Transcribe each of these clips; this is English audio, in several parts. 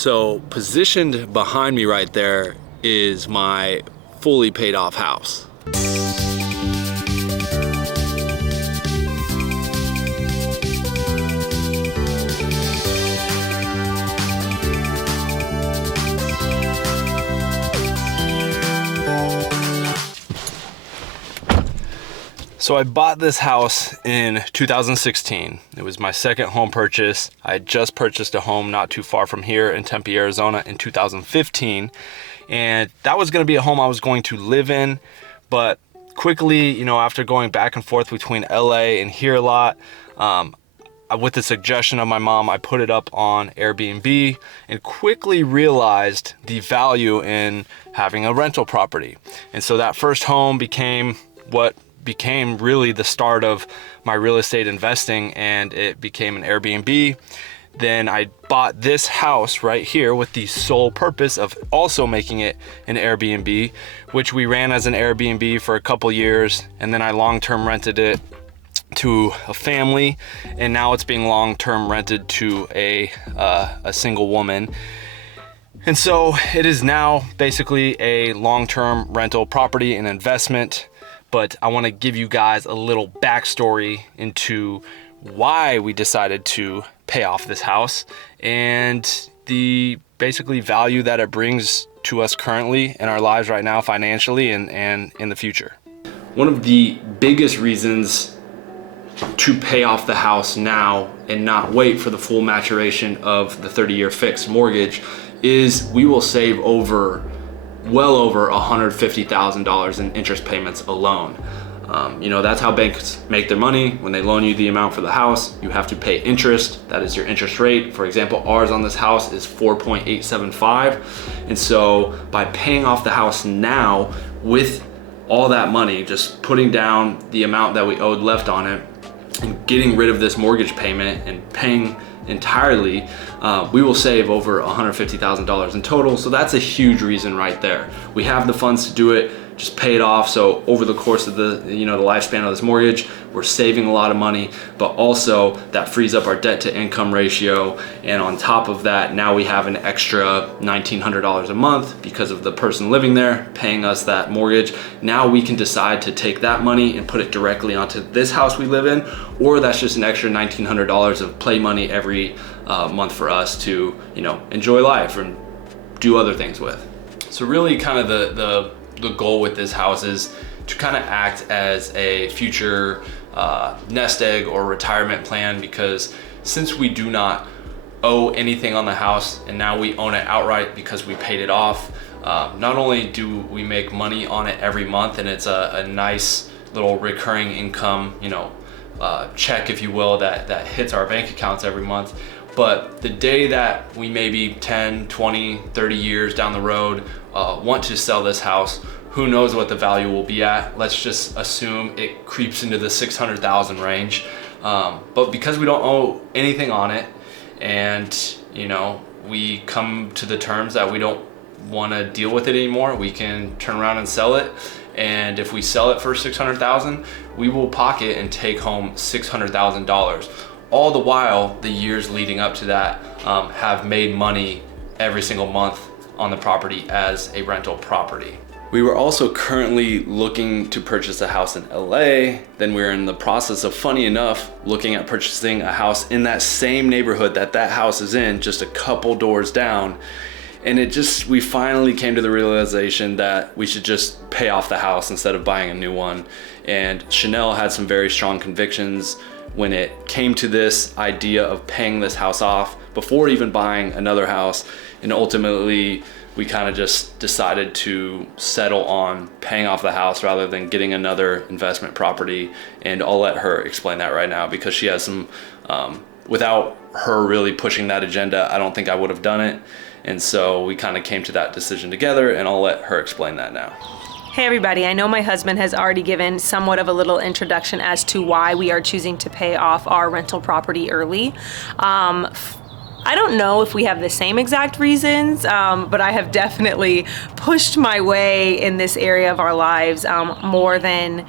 So positioned behind me right there is my fully paid off house. So I bought this house in 2016. It was my second home purchase. I had just purchased a home not too far from here in Tempe, Arizona in 2015. And that was gonna be a home I was going to live in. But quickly, you know, after going back and forth between LA and here a lot, with the suggestion of my mom, I put it up on Airbnb and quickly realized the value in having a rental property. And so that first home became what became really the start of my real estate investing, and it became an Airbnb. Then I bought this house right here with the sole purpose of also making it an Airbnb, which we ran as an Airbnb for a couple years, and then I long-term rented it to a family, and now it's being long-term rented to a single woman. And so it is now basically a long-term rental property and investment. But I want to give you guys a little backstory into why we decided to pay off this house and the basically value that it brings to us currently in our lives right now financially and in the future. One of the biggest reasons to pay off the house now and not wait for the full maturation of the 30-year fixed mortgage is we will save well over $150,000 in interest payments alone. You know, that's how banks make their money. When they loan you the amount for the house, you have to pay interest. That is your interest rate. For example, ours on this house is 4.875. And so by paying off the house now with all that money, just putting down the amount that we owed left on it and getting rid of this mortgage payment and paying entirely, we will save over $150,000 in total. So that's a huge reason right there. We have the funds to do it, just pay it off. So over the course of the lifespan of this mortgage, we're saving a lot of money, but also that frees up our debt to income ratio. And on top of that, now we have an extra $1,900 a month because of the person living there paying us that mortgage. Now we can decide to take that money and put it directly onto this house we live in, or that's just an extra $1,900 of play money every month for us to, you know, enjoy life and do other things with. So really kind of the goal with this house is to kind of act as a future nest egg or retirement plan, because since we do not owe anything on the house and now we own it outright because we paid it off, not only do we make money on it every month, and it's a nice little recurring income, you know, check, if you will, that hits our bank accounts every month, but the day that we maybe 10, 20, 30 years down the road want to sell this house, who knows what the value will be at. Let's just assume it creeps into the 600,000 range. But because we don't owe anything on it, and you know, we come to the terms that we don't want to deal with it anymore, we can turn around and sell it. And if we sell it for 600,000, we will pocket and take home $600,000. All the while, the years leading up to that have made money every single month on the property as a rental property. We were also currently looking to purchase a house in LA. Then we were in the process of, funny enough, looking at purchasing a house in that same neighborhood that house is in, just a couple doors down. And we finally came to the realization that we should just pay off the house instead of buying a new one. And Shanel had some very strong convictions when it came to this idea of paying this house off before even buying another house. And ultimately, we kind of just decided to settle on paying off the house rather than getting another investment property. And I'll let her explain that right now, because she has some, without her really pushing that agenda, I don't think I would have done it. And so we kind of came to that decision together, and I'll let her explain that now. Hey everybody, I know my husband has already given somewhat of a little introduction as to why we are choosing to pay off our rental property early. I don't know if we have the same exact reasons, but I have definitely pushed my way in this area of our lives more than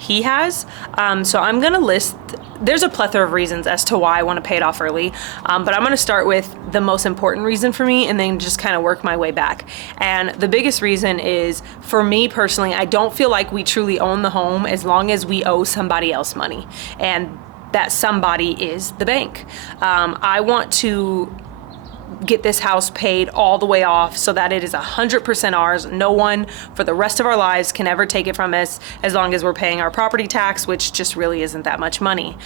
he has. So I'm gonna list, there's a plethora of reasons as to why I wanna pay it off early, but I'm gonna start with the most important reason for me and then just kind of work my way back. And the biggest reason is, for me personally, I don't feel like we truly own the home as long as we owe somebody else money. And that somebody is the bank. I want to get this house paid all the way off so that it is 100% ours. No one for the rest of our lives can ever take it from us, as long as we're paying our property tax, which just really isn't that much money.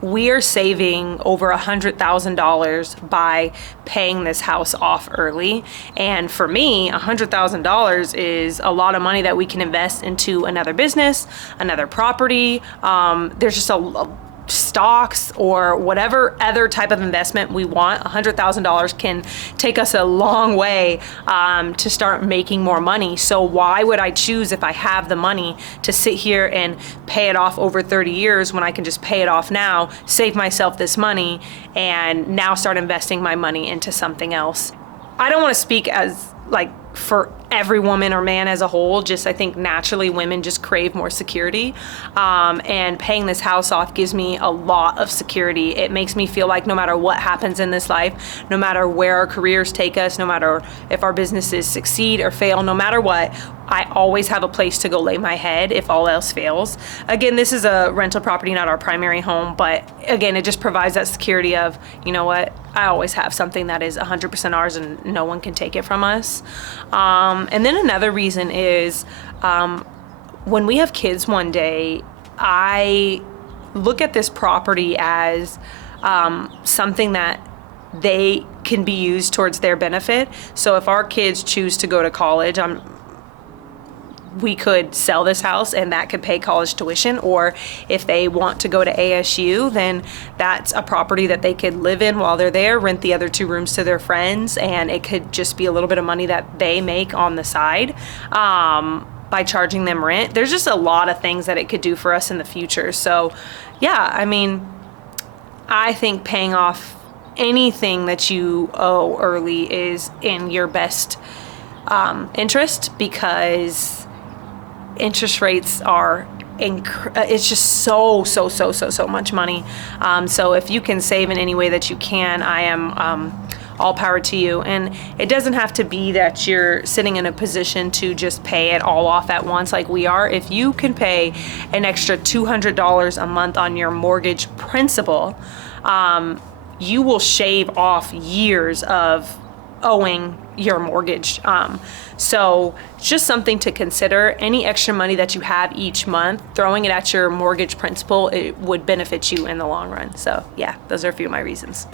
We are saving over $100,000 by paying this house off early. And for me, $100,000 is a lot of money that we can invest into another business, another property. There's just a stocks or whatever other type of investment we want. $100,000 can take us a long way to start making more money. So why would I choose, if I have the money, to sit here and pay it off over 30 years when I can just pay it off now, save myself this money, and now start investing my money into something else? I don't want to speak as like for every woman or man as a whole, just I think naturally women just crave more security, and paying this house off gives me a lot of security. It makes me feel like no matter what happens in this life, no matter where our careers take us, no matter if our businesses succeed or fail, no matter what, I always have a place to go lay my head if all else fails. Again, this is a rental property, not our primary home, but again, it just provides that security of, you know what, I always have something that is 100% ours and no one can take it from us. And then another reason is, when we have kids one day, I look at this property as something that they can be used towards their benefit. So if our kids choose to go to college, we could sell this house and that could pay college tuition, or if they want to go to ASU, then that's a property that they could live in while they're there, rent the other 2 rooms to their friends, and it could just be a little bit of money that they make on the side by charging them rent. There's just a lot of things that it could do for us in the future. So yeah, I mean, I think paying off anything that you owe early is in your best interest, because interest rates are it's just so much money. So if you can save in any way that you can, I am all power to you. And it doesn't have to be that you're sitting in a position to just pay it all off at once like we are. If you can pay an extra $200 a month on your mortgage principal, you will shave off years of owing your mortgage. So just something to consider. Any extra money that you have each month, throwing it at your mortgage principal, it would benefit you in the long run. So yeah, those are a few of my reasons.